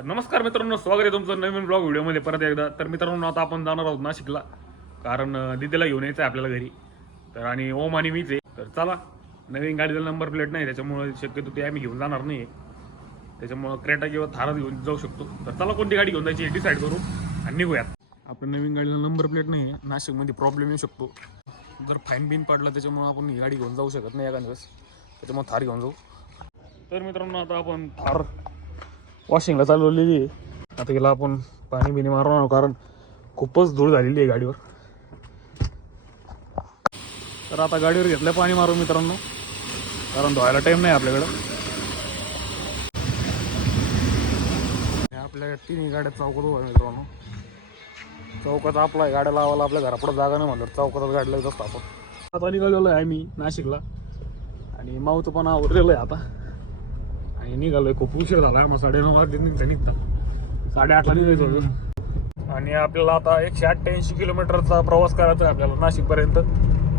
तर नमस्कार मित्रांनो, स्वागत आहे तुमचं नवीन ब्लॉग व्हिडिओमध्ये परत एकदा. तर मित्रांनो, आता आपण जाणार आहोत नाशिकला, कारण दिदीला घेऊन यायचं आहे आपल्याला घरी. तर आणि ओम आणि मीच आहे. तर चला, नवीन गाडीला नंबर प्लेट नाही, त्याच्यामुळे शक्यतो ते आम्ही घेऊन जाणार नाही. त्याच्यामुळं क्रेटा किंवा थारच घेऊन जाऊ शकतो. तर चला, कोणती गाडी घेऊन जायची हे डिसाईड करू आणि निघूयात. आपल्या नवीन गाडीला नंबर प्लेट नाही आहे, नाशिकमध्ये प्रॉब्लेम येऊ शकतो. जर फाईन बिन पडला त्याच्यामुळे आपण ही गाडी घेऊन जाऊ शकत नाही एखाद्या वेळेस, त्याच्यामुळे थार घेऊन जाऊ. तर मित्रांनो, आता आपण थार वॉशिंगला चालवलेली आहे. आता गेला आपण पाणी बिणी मारणार, कारण खूपच धूळ झालेली आहे गाडीवर. तर आता गाडीवर घेतलं पाणी मारू मित्रांनो, कारण धुवायला टाईम नाही आपल्याकडं. आपल्या तिन्ही गाड्या चौकात उभ्या मित्रांनो. चौकात आपला गाड्या लावायला आपल्या घरापुढं जागा नाही म्हणलं, चौकातच गाडी लावत असतो आपण. आता निघालेलो आहे आम्ही नाशिकला, आणि माऊचं पण आवरलेलं आहे आता, आणि निघालोय. खूप उशीर झाला, मग 9:30 वाजले निघता 8:30ला निघायचं होतं. आणि आपल्याला आता 188 किलोमीटरचा प्रवास करायचा आहे आपल्याला नाशिकपर्यंत.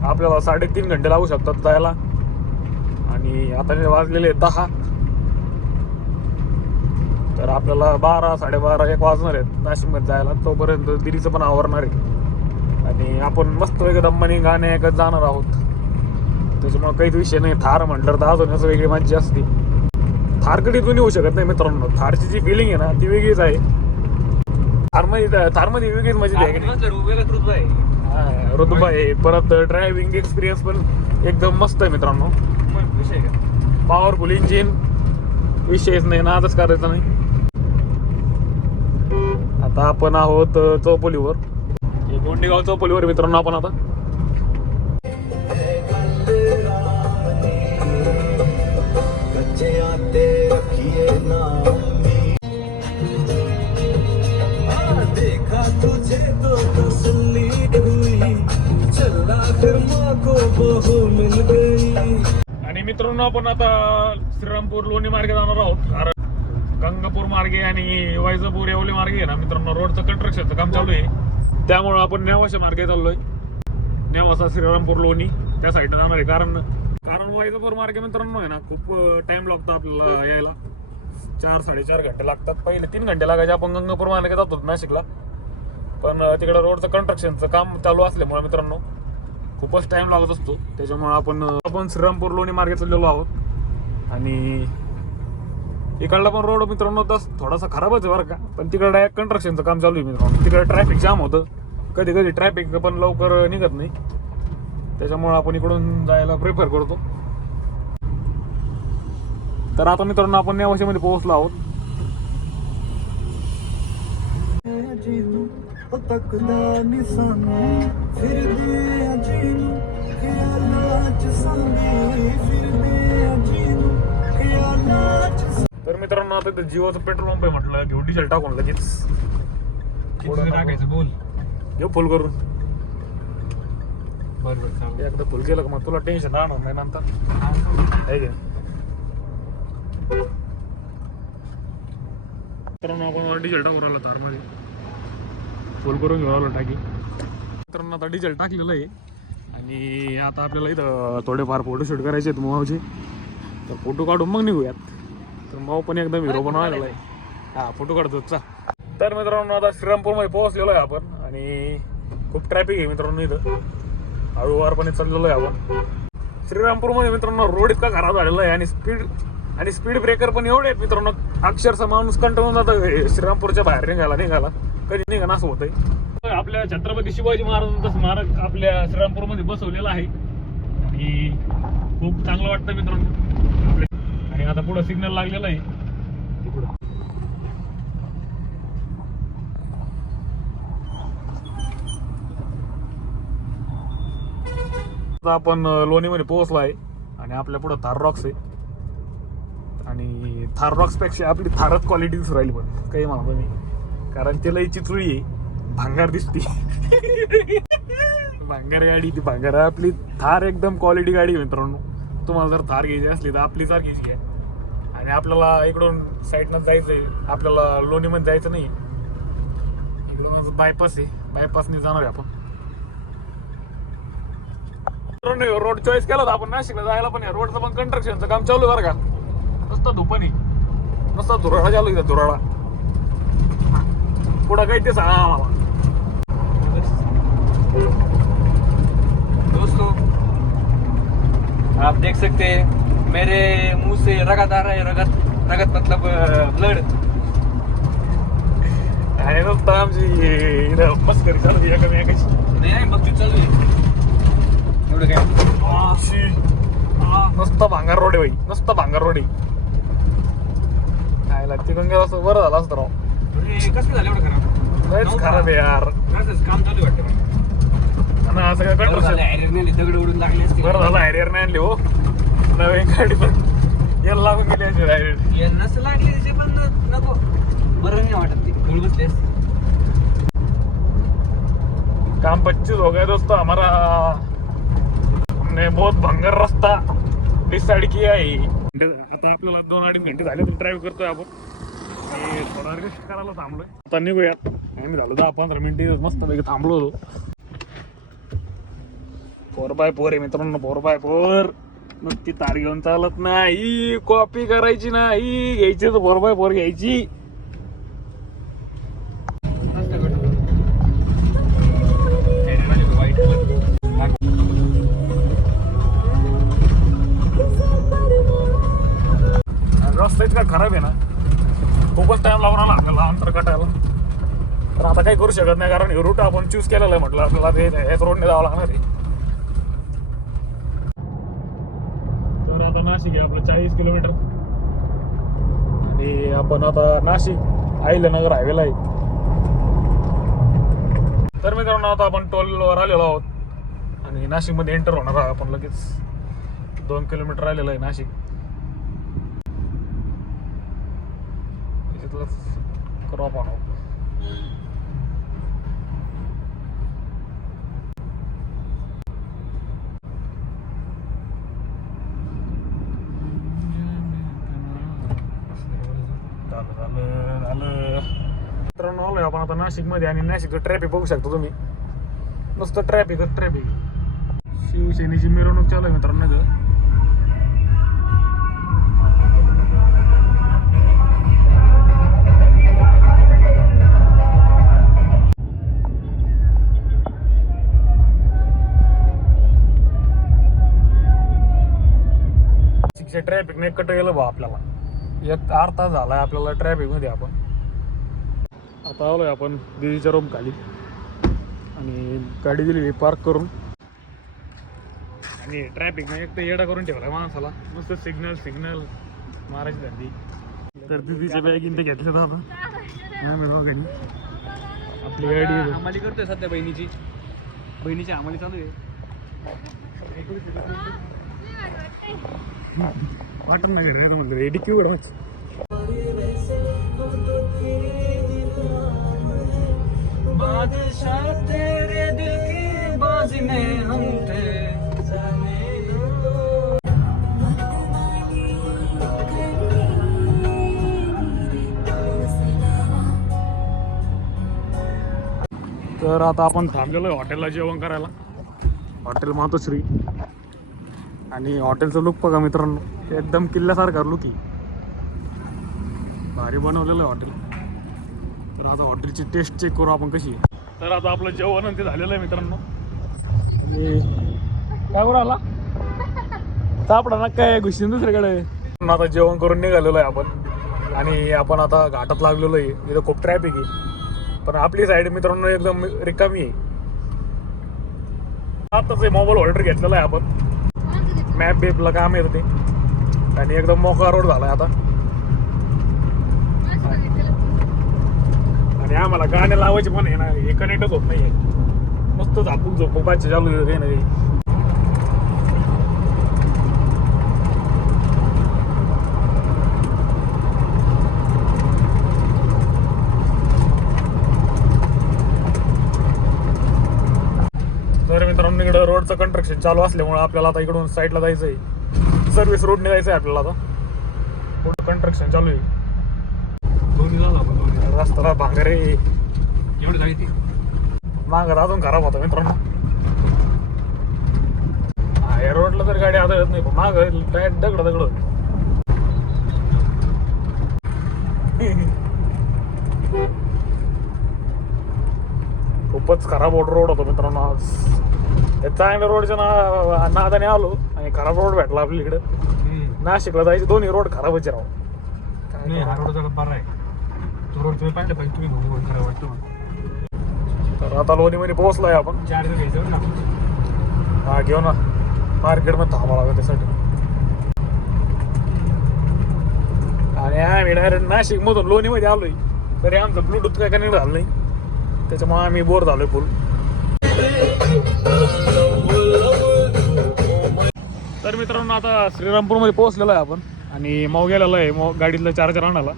आपल्याला 3.5 घंटे लागू शकतात जायला. आणि आता वाजलेले 10, तर आपल्याला 12, 12:30, 1 वाजणार आहेत नाशिकमध्ये जायला. तोपर्यंत दिदीचं पण आवरणार आहे, आणि आपण मस्त वेगळं दम्मानी गाणे ऐकत जाणार आहोत. त्याच्यामुळे काहीच विषय नाही. थार म्हटलं तर अजून असं वेगळी मज्जा असते. थारकडे जुनी होऊ शकत नाही मित्रांनो. थारची जी फिलिंग आहे ना ती वेगळीच आहे. थारमध्ये वेगळीच मजा आहे. रुतबा आहे. परत ड्रायव्हिंग एक्सपिरियन्स पण एकदम मस्त आहे मित्रांनो. पॉवरफुल इंजिन, विषयच नाही, नादच करायचा नाही. आता आपण आहोत चौपोलीवर, गोंडेगाव चौपोलीवर मित्रांनो. आपण आता आणि मित्रांनो, आपण आता श्रीरामपूर लोणी मार्गे जाणार आहोत. कारण गंगापूर मार्गे आणि वैजापूर येवली मार्गे आहे ना मित्रांनो, रोडचं कन्स्ट्रक्शनचं काम चालू आहे. त्यामुळं आपण नेवाशा मार्गे चाललोय. नेवासा श्रीरामपूर लोणी त्या साईडने जाणार आहे. कारण वैजापूर मार्गे मित्रांनो आहे ना, खूप टाइम लागतो आपल्याला यायला. 4-4.5 घंटे लागतात. पहिले 3 घंटे लागायचे. आपण गंगापूर मार्गे जातो नाशिकला, पण तिकडं रोडचं कन्स्ट्रक्शनचं काम चालू असल्यामुळे मित्रांनो खूपच टाइम लागत असतो. त्याच्यामुळे आपण श्रीरामपूर लोणी मार्गे चाललेलो आहोत. आणि इकडला पण रोड मित्रांनो थोडासा खराबच आहे बरं का, पण तिकडे डायरेक्ट कन्स्ट्रक्शनचं काम चालू आहे मित्रांनो. तिकडे ट्रॅफिक जाम होतं, कधी ट्रॅफिक पण लवकर निघत नाही. त्याच्यामुळे आपण इकडून जायला प्रिफर करतो. तर आता मित्रांनो, आपण नेवाशामध्ये पोहोचलो आहोत. तर मित्रांनो, आता जिओचं पेट्रोल पंप आहे म्हटलं, घेऊ डिझेल टाकून लगेच टाकायचं. बोल, घेऊ फुल करून. बरोबर. एकदा फुल केलं का मग तुला टेन्शन राहणार नाही नंतर, आहे का? मित्रांनो, आपण डिझेल टाकून आलो तारमध्ये, फुल करून घेऊन आलो टाकी. मित्रांनो, आता डिझेल टाकलेलं आहे, आणि आता आपल्याला इथं थोडेफार फोटोशूट करायचे आहेत मावचे. तर फोटो काढून मग निघूयात. तर माऊ पण एकदम हिरो बनवायला आहे. हा, फोटो काढतो चा. तर मित्रांनो, आता श्रीरामपूरमध्ये पोहोचलेलो आहे आपण, आणि खूप ट्रॅफिक आहे मित्रांनो इथं. हळूवारपणे चाललेलो आहे आपण श्रीरामपूरमध्ये. मित्रांनो, रोड इतका खराब झालेला आहे, आणि स्पीड ब्रेकर पण एवढे आहेत मित्रांनो, अक्षरशः माणूस कंटाळून जातं श्रीरामपूरच्या बाहेर निघाला कधी निघा असं होतंय. आपल्या छत्रपती शिवाजी महाराजांचं स्मारक आपल्या श्रीरामपूरमध्ये बसवलेलं आहे, आणि खूप चांगलं वाटतं मित्रांनो. आणि आता पुढं सिग्नल लागलेलं आहे तिकडं. आता आपण लोणीमध्ये पोहोचलो आहे, आणि आपल्या पुढं थार रॉक्स आहे. आणि थार रॉक्स पेक्षा आपली थारच क्वालिटी दिसून राहिली, पण काही म्हणतो मी, कारण ती लई चिचुळी आहे, भांगार दिसते. भांगार गाडी ती भांगार. आपली थार एकदम क्वालिटी गाडी आहे मित्रांनो. तुम्हाला जर थार घ्यायची असली तर आपली थार घ्यायची आहे. आणि आपल्याला इकडून साईडनं जायचं आहे, आपल्याला लोणीमध्ये जायचं नाही. इकडून बायपास आहे, बायपासने जाणार आहे आपण. रोड चॉईस केला होता आपण नाशिकला जायला, पण रोडचं पण कन्स्ट्रक्शनचं काम चालू आहे बरं का. नुसतं धुपानी, नुसता धुराळा चालू आहे, धुराळा. पुढं काही ते सांगा आम्हाला. दोस्तों आप देख सकते हैं मेरे मुंह से रगत आ रहा है. रगत मतलब ब्लड. आहे नुसतं आमची इथं मस्करी चालू आहे एकमेकाची. नाही मग तू चालू आहे एवढं काय. नुसतं भांगार रोड आहे भाई, नुसतं भांगार रोड आहे. खायला तिकडून गेलं असं बरं झालं असतं राव. कसं झालं एवढं खराब. लयच खराब आहे यार. काम चालू आहे वाटतं. आणि असं काय कंट्रोल दगड उडून लागले असते. बरं झालं हॅरियर नाही आणली हो. नवीन गाडी पण याला लागून गेली अशी डायरेक्ट. नसं लागले त्याचे पण नको. बरं नाही वाटत ते धूळ बसले असते. काम 25 हो गया दोस्तों हमारा. हमने बहुत भंगर रास्ता डिसाइड किया है. आता आपल्याला 2-2.5 घंटे झाले तर ड्राईव्ह करतोय आपण. थोडा रेस्ट करायला थांबलोय. आता निघूयात. आम्ही झालो 10-15 मिनिटे मस्त पैकी थांबलो होतो. 4x4 आहे मित्रांनो, 4x4 नुसती तार घेऊन चालत नाही. कॉपी करायची नाही, घ्यायची तर 4x4 घ्यायची. रस्ता इतका खराब आहे ना, खूपच टाइम लागणार आपल्याला अंतर काटायला. तर आता काही करू शकत नाही, कारण हे रूट आपण चूज केलेला आहे. म्हटलं आपल्याला ते याच रोडने जावं लागणार आहे. तर आता नाशिक आहे आपलं 40 किलोमीटर. आणि आपण आता नाशिक अहिल्यानगर हायवेला आहे. तर मित्रांनो आता आपण टोलवर आलेलो आहोत आणि नाशिकमध्ये एंटर होणार आहोत आपण लगेच. 2 किलोमीटर राहिलेलं आहे नाशिक. क्रॉप आणू. मित्रांनो आलोय आपण आता नाशिक मध्ये आणि नाशिकचं ट्रॅफिक बघू शकता तुम्ही. नुसतं ट्रॅफिकच ट्रॅफिक. शिवसेनेची मिरवणूक चालू आहे मित्रांनो. ट्रॅफिक नाही कट गेलं बा आपल्याला. 1 तास झालाय आपल्याला ट्रॅफिक मध्ये. आपण आता आलोय आपण दिदीच्या रूम खाली आणि गाडी दिली पार्क करून. आणि ट्रॅफिक नाही एक तर येडा करून ठेवलाय माणसाला. नुसतं सिग्नल मारायची धंदी. तर दिदीच्या बॅग ते घेतले तर आता नाही गाडी. आपली गाडी आम्हाला करतोय सध्या बहिणीची आम्हाला चालू आहे. वाटत नाही घरी म्हणलं रेडी क्यू कडे. बादशाह तेरे दिल की बाजी में हम थे. तर आता आपण थांबलेलो आहे हॉटेलला जेवण करायला. हॉटेल मातोश्री. आणि हॉटेलचं लुक बघा मित्रांनो, एकदम किल्ल्यासारखा लुक आहे. भारी बनवलेलं आहे हॉटेल. तर आता हॉटेलची टेस्ट चेक करू आपण कशी आहे. तर आता आपलं जेवण ते झालेलं आहे मित्रांनो. आणि काय बरं आला सापडा ना काय घुसली दुसरीकडे. आता जेवण करून निघालेलो आहे आपण. आणि आपण आता घाटात लागलेलो आहे. इथं खूप ट्रॅफिक आहे पण आपली साईड मित्रांनो एकदम रिकामी आहे. आताच मोबाईल होल्डर घेतलेला आहे आपण. मॅप बेपला काम येतं ते. आणि एकदम मोकळा रोड झाला आहे आता. आणि आम्हाला गाणे लावायचे पण आहे ना, हे कनेक्टच होत नाही आहे. मस्त झापूक झोपूक पाहिजे चालू आहे काही ना काही. तर मित्रांनो इकडं रोडचं कंस्ट्रक्शन चालू असल्यामुळे आपल्याला आता इकडून साईडला जायचं आहे. सर्व्हिस रोडने जायचं आहे आपल्याला. आता पुढं कंस्ट्रक्शन चालू आहे. रस्ता भांगरे एवढं जायची ती मागत अजून खराब होता मित्रांनो. या रोडला तर गाडी आता येत नाही पण माग दगड खूपच खराब रोड होतो मित्रांनो आज. त्या चांगल्या रोडच्या नादाने आलो आणि खराब रोड भेटला आपल्या इकडं. नाशिकला जायचे दोन्ही रोड खराबच राव. नाही हा रोड जरा बरा आहे. तो रोड तुम्ही पाहिलं पाहिजे, तुम्ही बघून खराब वाटतो. तर आता लोणीमध्ये पोहोचलोय आपण. चार्जर घ्यायचं ना. हा घेऊ ना, मार्केटमध्ये थांबावं लागेल त्यासाठी. आणि आम्ही डायरेक्ट नाशिकमधून लोणीमध्ये आलोय तरी आमचं ब्लूटूथ काय कनेक्ट झालं नाही, त्याच्यामुळे आम्ही बोर झालोय फुल. तर मित्रांनो आता श्रीरामपूरमध्ये पोहोचलेलो आहे आपण आणि मग गेलेलो आहे गाडीतला चार्जर आणायला.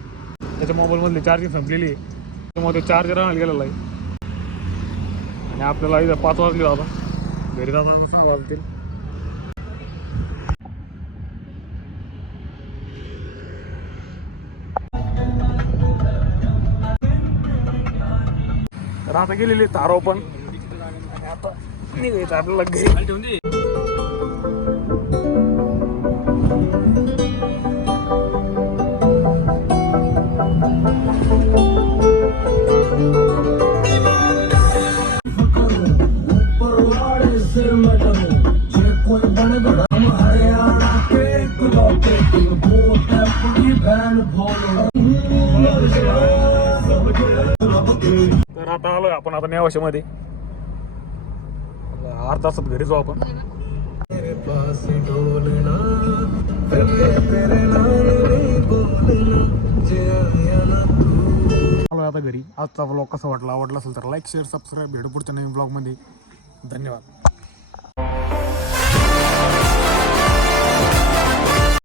त्याच्या मोबाईलमधली चार्जिंग संपलेली आहे, त्यामुळे ते चार्जर आणायला गेलेलं आहे. आणि आपल्याला इथं 5 वाजले आता, घरी जाता 6 वाजतील. तर आता गेलेली तारो पण आणि आता निघायचं आपल्याला घरी. तर आता आलोय आपण आता नेवाशामध्ये. अर्धा तासात घरी जाऊ आपण. आलोय आता घरी. आजचा व्लॉग कसा वाटला, आवडला असेल तर लाईक शेअर सबस्क्राईब. भेटू पुढच्या नवीन व्लॉगमध्ये. धन्यवाद.